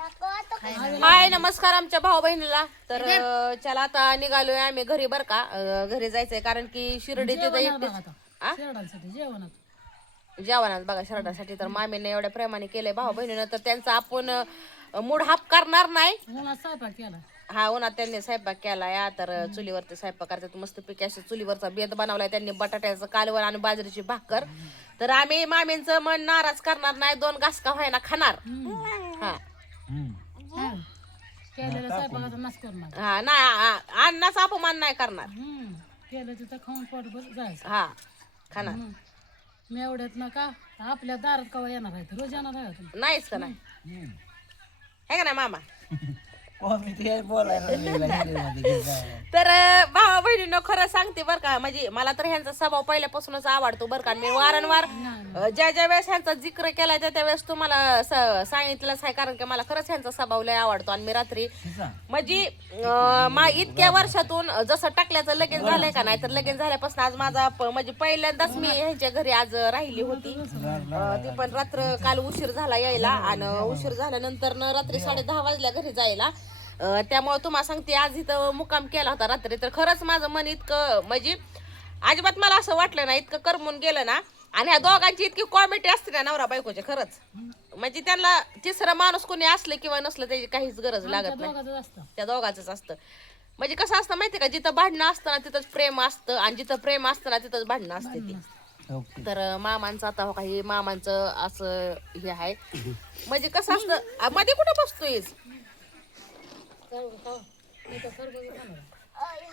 हाय नमस्कार आमच्या भाऊ बहिणीला. तर चला आता निघालोय आम्ही घरी बर का. घरी जायचंय कारण की शिर्डी तिथं जेवणात बघा शरडासाठी. तर मामीने एवढ्या प्रेमाने केलंय भाऊ बहिणीनं, तर त्यांचा आपण मूड हाफ करणार नाही. हा उन्हात त्यांनी स्वयंपाक केलाय. तर चुलीवरती स्वयंपाक करतात मस्त पैकी. अशा चुलीवरचा बेत बनवलाय त्यांनी, बटाट्याचं कालवण आणि बाजरीची भाकर. तर आम्ही मामींचं मन नाराज करणार नाही, 2 घास का व्हायना खाणार. हा हा नाही अन्नाचा अपमान नाही करणार. हा खाणार मी एवढ्यात नका आपल्या दारात कवा येणार आहे, रोज येणार आहे नाहीच का नाही हे का नाही मामा. तर भावा बहिणीनं खरं सांगते बर का, म्हणजे मला तर ह्यांचा स्वभाव पहिल्यापासूनच आवडतो बर का. मी वारंवार ज्या ज्या वेळेस ह्यांचा जिक्र केलाय त्या वेळेस तुम्हाला सांगितलंच आहे, कारण की मला खरंच ह्यांचा स्वभाव लय आवडतो. आणि मी रात्री म्हणजे इतक्या वर्षातून जसं टाकल्याचं लगीन झालंय का नाही, तर लगीन झाल्यापासून आज माझा म्हणजे पहिल्यांदाच मी ह्यांच्या घरी आज राहिली होती. ती पण रात्र काल उशीर झाला यायला, आणि उशीर झाल्यानंतर रात्री 10:30 वाजल्या घरी जायला. त्यामुळे तुम्हाला सांगते आज इथं मुक्काम केला होता रात्री. तर खरंच माझं मन इतकं म्हणजे अजिबात मला असं वाटलं ना, इतकं करमून गेलं ना. आणि ह्या दोघांची इतकी कॉमेडी असते ना नवरा बायकोची, खरंच म्हणजे त्यांना तिसरा माणूस कोणी असलं किंवा नसलं त्याची काहीच गरज लागत नाही. त्या दोघांचंच असतं. म्हणजे कसं असतं माहितीये का, जिथं भांडणं असतं ना तिथंच प्रेम असतं, आणि जिथं प्रेम असतं ना तिथंच भांडणं असते ती. तर मामांचं आता हो काही मामांचं असं हे आहे, म्हणजे कसं असतं मध्ये कुठं बसतोय.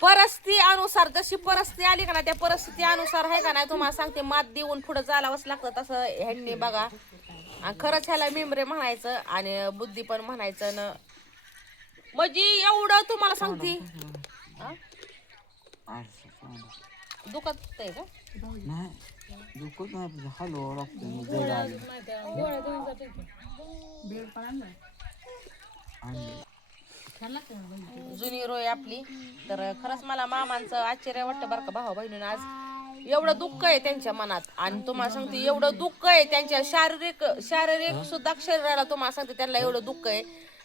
परिस्थिती अनुसार जशी परिस्थिती आली का ना, त्या परिस्थिती अनुसार आहे का नाही तुम्हाला सांगते, मात देऊन पुढे चालावंच लागतं. तसं ह्यांनी बघा. आणि खरंच ह्याला मेमरे म्हणायचं आणि बुद्धी पण म्हणायचं ना, म्हणजे एवढं तुम्हाला सांगते. दुखत आहे का दुखत नाही, हलवा लागतो. जुनी रोय आपली. तर खरंच मला मामांचं आश्चर्य वाटतं बरं का भाऊ बहिणीनं. आज एवढं दुःख आहे त्यांच्या मनात, आणि तुम्हाला सांगते एवढं दुःख आहे त्यांच्या शारीरिक सुद्धा शरीराला. तुम्हाला सांगते त्यांना एवढं दुःख आहे,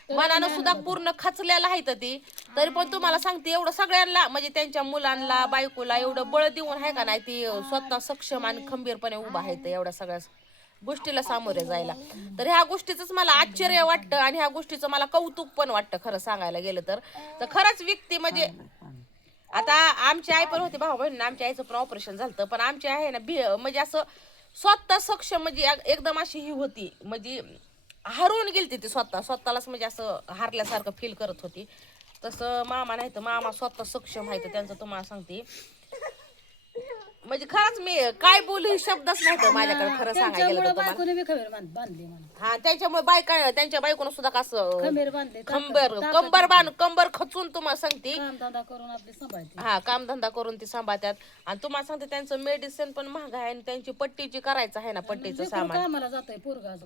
मनानं सुद्धा पूर्ण खचलेलं आहे ती. तरी पण तुम्हाला सांगते एवढं सगळ्यांना म्हणजे त्यांच्या मुलांना बायकोला एवढं बळ देऊन आहे का नाही, ती स्वतः सक्षम आणि खंबीरपणे उभा आहे एवढ्या सगळ्या गोष्टीला सामोरे जायला. तर ह्या गोष्टीच मला आश्चर्य वाटतं, आणि ह्या गोष्टीचं मला कौतुक पण वाटतं खरं सांगायला गेलं तर. खरंच व्यक्ती म्हणजे आता आमची आई पण होती भाऊ बहिणी, आमच्या आईचं पण ऑपरेशन झालं, पण आमची आहे ना म्हणजे असं स्वतः सक्षम म्हणजे एकदम अशी ही होती, म्हणजे हरवून गेलती ती स्वतःलाच, म्हणजे असं हारल्यासारखं फील करत होती. तसं मामा नाही, तर मामा स्वतः सक्षम आहे. तर त्यांचं तुम्हाला सांगते म्हणजे खरंच मी काय बोलू हे शब्दच नाही माझ्याकडे खरं सांगायला गेलं तर तुम्हाला. हा त्याच्यामुळे त्यांच्या बायकोनं सुद्धा कसं कंबर खचून तुम्हाला सांगते हा कामधंदा करून ती सांभाळतात. आणि तुम्हाला सांगते त्यांचं मेडिसिन पण महाग आहे, आणि त्यांची पट्टीची करायचं आहे ना, पट्टीचं सामान.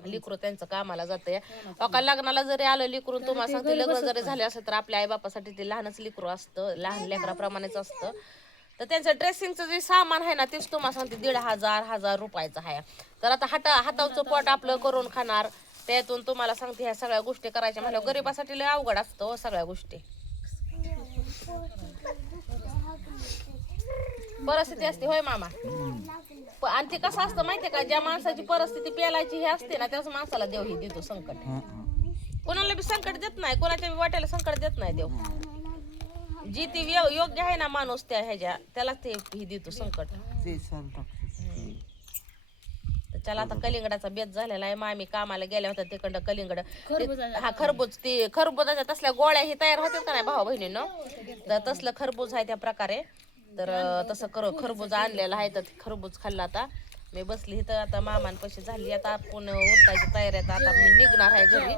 लिकरू त्यांचं कामाला जातंय. अका लग्नाला जरी आलं लिकरून, तुम्हाला सांगते लग्न जरी झाले असं तर आपल्या आई बापासाठी ते लहानच लिकरू असतं, लहान लेकराप्रमाणेच असतं. तर त्यांचं ड्रेसिंगचं जे सामान आहे ना तेच तुम्हाला सांगते 1,500 रुपयाचं आहे. तर आता हातावचं पोट आपलं करून खाणार, त्यातून तुम्हाला सांगते ह्या सगळ्या गोष्टी करायच्या म्हणलं गरीबासाठी लय अवघड असतो सगळ्या गोष्टी. परिस्थिती असते होय मामा. आणि ते कसं असतं माहितीये का, ज्या माणसाची परिस्थिती पेलायची हे असते ना त्याच माणसाला देव ही देतो संकट. कोणाला बी संकट देत नाही, कोणाच्या बी वाट्याला संकट देत नाही देव. जी ती योग्य आहे ना माणूस त्या त्याला ते ही देतो संकट. तर चला आता कलिंगडाचा बेत झालेला आहे. मामी कामाला गेल्या होत्या तिकडं कलिंगड. हा खरबूज, ते खरबुजाच्या तसल्या गोळ्या ही तयार होतात का नाही भाऊ बहिणीनं, तर तसलं खरबूज आहे त्या प्रकारे. तर तसं खरबूज आणलेलं आहे. तर खरबूज खाल्ला. आता मी बसली इथं, आता मामांपाशी झाली, आता आपण उरतायची तयारी. आता मी निघणार आहे घरी.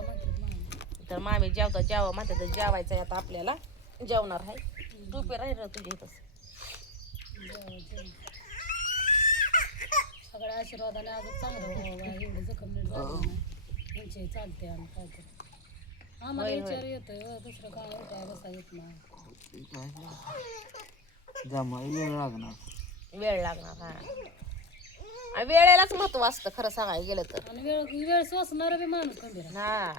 तर मामी जेवा म्हणते, तर जेवायचं आहे आता आपल्याला, जेवणार आहे. टोपी राहील तुझी इथंच. सगळ्या आशीर्वादाने आज चांगलं एवढं जखम नीट झालं त्यांचे चालते. आणि काय तर आम्हाला विचार येतोय दुसरं काय उठाय बसा येत नाही. वेळ लागणार हा, आणि वेळेलाच महत्व असतं खरं सांगायला गेलं तर. आणि वेळ सोसणार बी माणूस खंबीर हा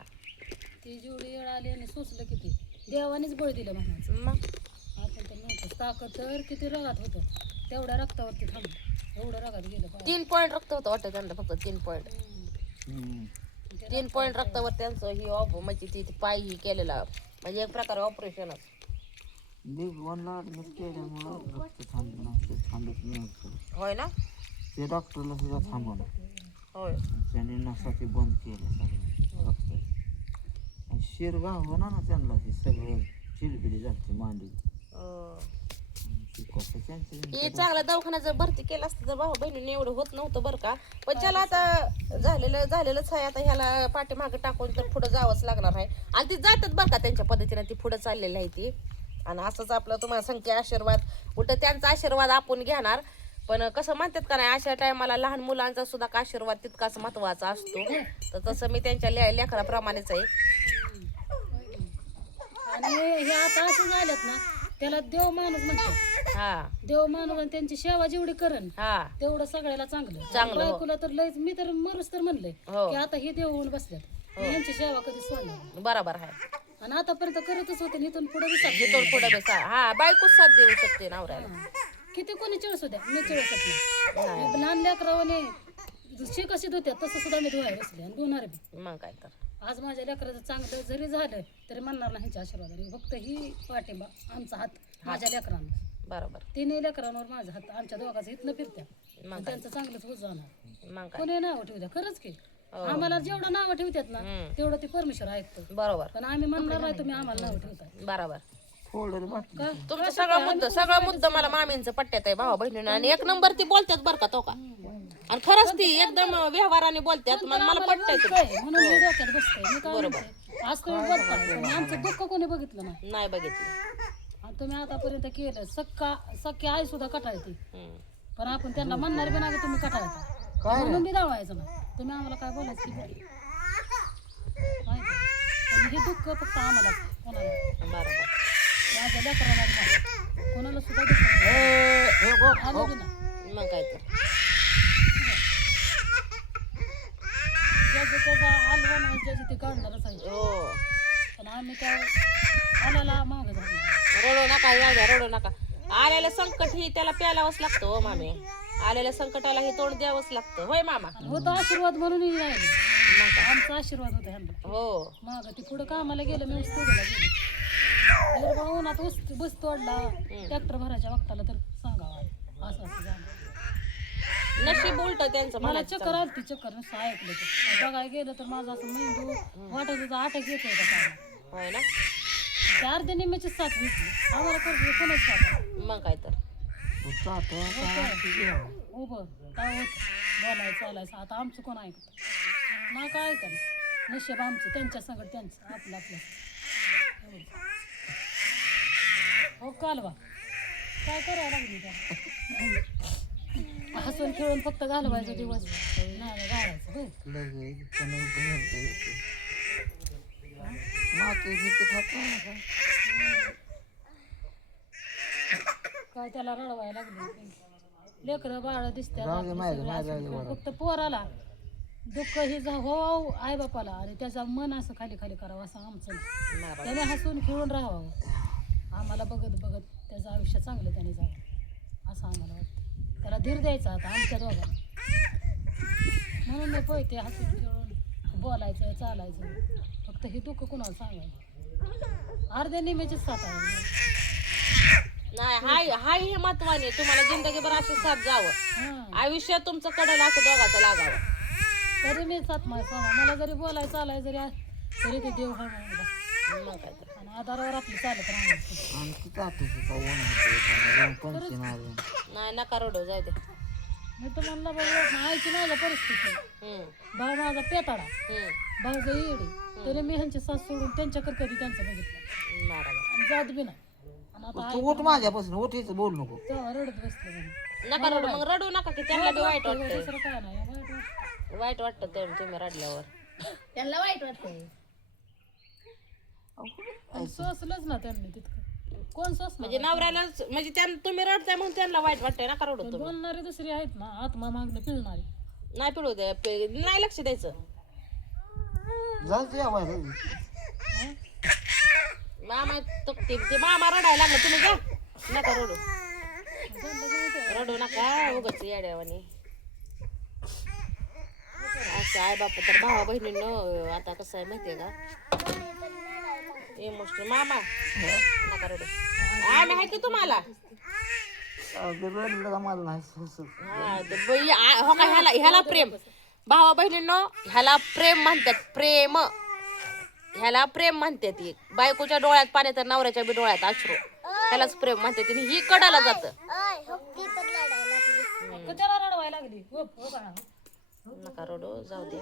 ती जेवढी वेळ आली आणि सोसलं किती देवानेच बळ दिलं म्हणायचं. मग आपण तर नव्हतं ताकद तर किती रगात होतं तेवढ्या रक्तावरती थांबलं एवढं रगात गेलं पाहिजे. 3 पॉईंट रक्त होतं वाटतं त्यांना, फक्त 3 पॉईंट. 3 पॉईंट रक्तावर त्यांचं ही म्हणजे ती पाय ही केलेला, म्हणजे एक प्रकारे ऑपरेशनच. बिग वनला ऍडमिट केल्यामुळं रक्त थांबलं नव्हतं, थांबत नव्हतं. होय ना. ते डॉक्टरला सुद्धा थांबवलं. होय. त्यांनी नसाची बंद केलं सगळं रक्त. आणि शिरगा होणार ना त्यांना, ते सगळं चिलबिली झाली मांडी. हे चांगला दवाखान्यात जर भरती केलं असतं तर भाऊ बहिणीने एवढं होत नव्हतं बरं का. पण त्याला आता झालेलंच आहे. आता ह्याला पाठीमागे टाकून तर पुढे जावंच लागणार आहे. आणि ती जातात बरं का त्यांच्या पद्धतीने, ती पुढे चाललेली आहे ती. आणि असंच आपलं तुम्हाला संख्या आशीर्वाद, उलट त्यांचा आशीर्वाद आपण घेणार. पण कसं म्हणतात का नाही, अशा टायमाला लहान मुलांचा सुद्धा आशीर्वाद तितकाच महत्वाचा असतो. तर तसं मी त्यांच्या लेकराप्रमाणेच आहे. आणि हे आता असं झाल्यात ना त्याला देव माणूस म्हणतात. हा देव माणूस आणि त्यांची सेवा जेवढी करण हा तेवढं सगळ्याला चांगलं. चांगलं, हो. बायकोला तर लयच मी तर मरूच तर म्हणलंय हो. की आता हे देव होऊन बसल्यात मी यांची सेवा कधी सोडणार. बरोबर आहे. आणि आतापर्यंत करतच होते आणि इथून पुढे विचार इथून पुढे बेसा हा बायकोच साथ देऊ शकते नवऱ्याला. किती कोणी चिळस होत्या मी चिळसत नाही. लहान लेकरावाने कशी धुत्या तसं सुद्धा मी धुवायला बसले आणि धुणार बी. मग काय तर. आज माझ्या लेकराचं चांगलं जरी झालं तरी म्हणणार नाही ह्यांच्या आशीर्वादाने. फक्त ही पाठिंबा आमचा हात माझ्या लेकरांना, बरोबर. तिन्ही लेकरांवर माझा हात, आमच्या दोघांचं इथनं फिरत्या. मग त्यांचं चांगलंच होत जाणार. मग काय. कोणी नाव ठेवत्या खरंच की आम्हाला जेवढं नावं ठेवतात ना तेवढं ते परमेश्वर ऐकतो. बरोबर पण आम्ही म्हणणार नाही तुम्ही आम्हाला नाव ठेवताय. बरोबर. फोल्डर बाटली. का तुमचं सगळं मुद्दा मला मामींचं पट्ट्यात आहे भावा बहिणीनं. आणि 1 नंबर ती बोलतात बरं का तो का. आणि खरंच ती एकदम व्यवहाराने बोलतात. मला पटतंय काय म्हणून मी डोक्यात बसतोय. मी काय म्हणते, आज तुम्ही बोलताय पण आमचं दुःख कोणी बघितलं नाही. नाही बघितलं. आणि तुम्ही आतापर्यंत केलं सख्खी आई सुद्धा कटाळती. हम्म. पण आपण त्यांना म्हणणारे पण आम्ही तुम्ही कटाळता म्हणून मी धावायचं ना. तुम्ही आम्हाला काय बोलायचं की बोला. माहिती आहे? आणि हे दुःख फक्त आम्हाला कोणाला बरोबर. माझ्या लेकराला नाही. कोणाला सुद्धा दुःख नाही. आलं की नाही? मग काय तर. ज्याचं त्याचा हलवा नाही ज्याची ते काढणारच आहे. हो. पण आम्ही त्या आल्याला मागं धरणार. रडू नका राजा, रडू नका. आलेलं संकट ही त्याला प्यालावंच लागतं हो मामी. आलेल्या संकटाला हे तोंड द्यावंच लागतं. होय मामा. आणि होतं आशीर्वाद म्हणूनही राहिले. मग काय. आमचा आशीर्वाद होता ह्यांना. हो. माग ती पुढं कामाला गेलं मी ऊस तोडायला गेले. जर बा उन्हात बस तोडला ट्रॅक्टर भरायच्या वक्ताला तर सांगावं असं असं झालं. नशीब उलट त्यांचं. मला चक्कर आली ती चक्कर नुसतं ऐकलं तर बघायला गेलं तर माझं असं मेंदू वाटत होता अटक येत होता काय. होय ना. ते अर्ध्या निम्याची साथ भेटली आम्हाला कोणाच साथ. मग काय तर. उभं काय होत बोलायचं चालायचं. आता आमचं कोण ऐकत ना काय ऐका ना. नशीब आमचं त्यांच्या संगत त्यांचं आपलं आपलं. हो कालवा काय करावं लागली त्या. हसून खेळून फक्त घालवायचा दिवस नाही घालायचं होय. काय त्याला रडवायला लागली. लेकरं बाळ दिसतात फक्त पोराला दुःख ही हो आई बापाला आणि त्याचं मन असं खाली खाली करावं असं आमचं नाही. त्याने हसून खेळून राहावं. आम्हाला बघत बघत त्याचं आयुष्य चांगलं त्याने जावं असं आम्हाला वाटतं. त्याला धीर द्यायचा आता आमच्या दोघांना. म्हणून मी पळते हसून खेळून बोलायचं चालायचं. फक्त हे दुःख कुणाला सांगायचं. अर्ध्या निम्याचीच साथ आहे. नाही हाय हे महत्वाने. तुम्हाला जिंदगीभर अशी साथ जावं. आयुष्य तुमचं कडलं असं दोघाचं लागावं. तरी मी साथ मला जरी बोलायचं चालाय जरी तरी ते देव हा मग काय तर. आणि आधारावर आपली चालत राहणार. नाही नका रडू जाऊ दे. मी तर म्हणलं बाबा आईची माझ्या परिस्थिती. भाऊ माझा पेटाडा भाऊचं येडी तरी मी ह्यांची साथ सोडून त्यांच्याकडे कधी त्यांचं बघितलं बरोबर. आणि जात बी नाही. आणि आता उठ माझ्यापासून उठ हिचं बोल नको. तेव्हा रडत बसलं म्हणून. नका रडू. मग रडू नका की त्यांना बी वाईट वाटतं. दुसरं काय नाही वाईट वाटतं. वाईट वाटतं तेव्हा तुम्ही रडल्यावर. त्यांना वाईट वाटतं. आणि सोसलंच ना त्यांनी तितकं. कोण सोस म्हणजे नवऱ्याला म्हणजे तुम्ही रडताय म्हणून त्यांना वाईट वाटतंय. नका रडू तुम्ही. बोलणारी दुसरी आहेत ना आत्मा मागणं पिळणारी. नाही पिळू दे. नाही लक्ष द्यायचं. जाऊ जेवायला. मामा ते मामा रडायला लागला, तुम्ही जा नका रडू, रडू नका उगाच येड्यावानी. असं आहे बापा. तर भावा बहिणींनो आता कसं आहे माहितीये का, इमोशनल मामा नका रडू, आम्ही आहे की तुम्हाला. रडलं का मला नाही सुचत. हो का, ह्याला प्रेम, भावा बहिणींनो ह्याला प्रेम म्हणतात, प्रेम ह्याला प्रेम म्हणतात. बायकोच्या डोळ्यात पाणी तर नवऱ्याच्या बी डोळ्यात अश्रू, ह्यालाच प्रेम म्हणतात. आणि ही कडाला जात. त्याला रडवायला लागली. हो बाळा. नका रडू, जाऊ दे.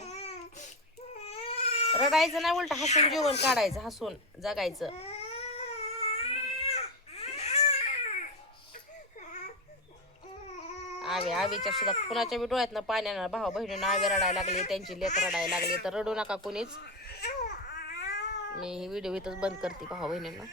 रडायचं नाही, उलट हसून जीवन काढायचं, हसून जगायचं. आवीच्या सुद्धा कुणाच्या बी डोळ्यात पाण्यानं भावा बहिणीनं आवी रडायला लागली, त्यांची लेक रडायला लागली. तर रडू नका कुणीच. मी व्हिडिओ इथंच बंद करते भावा बहिणींना.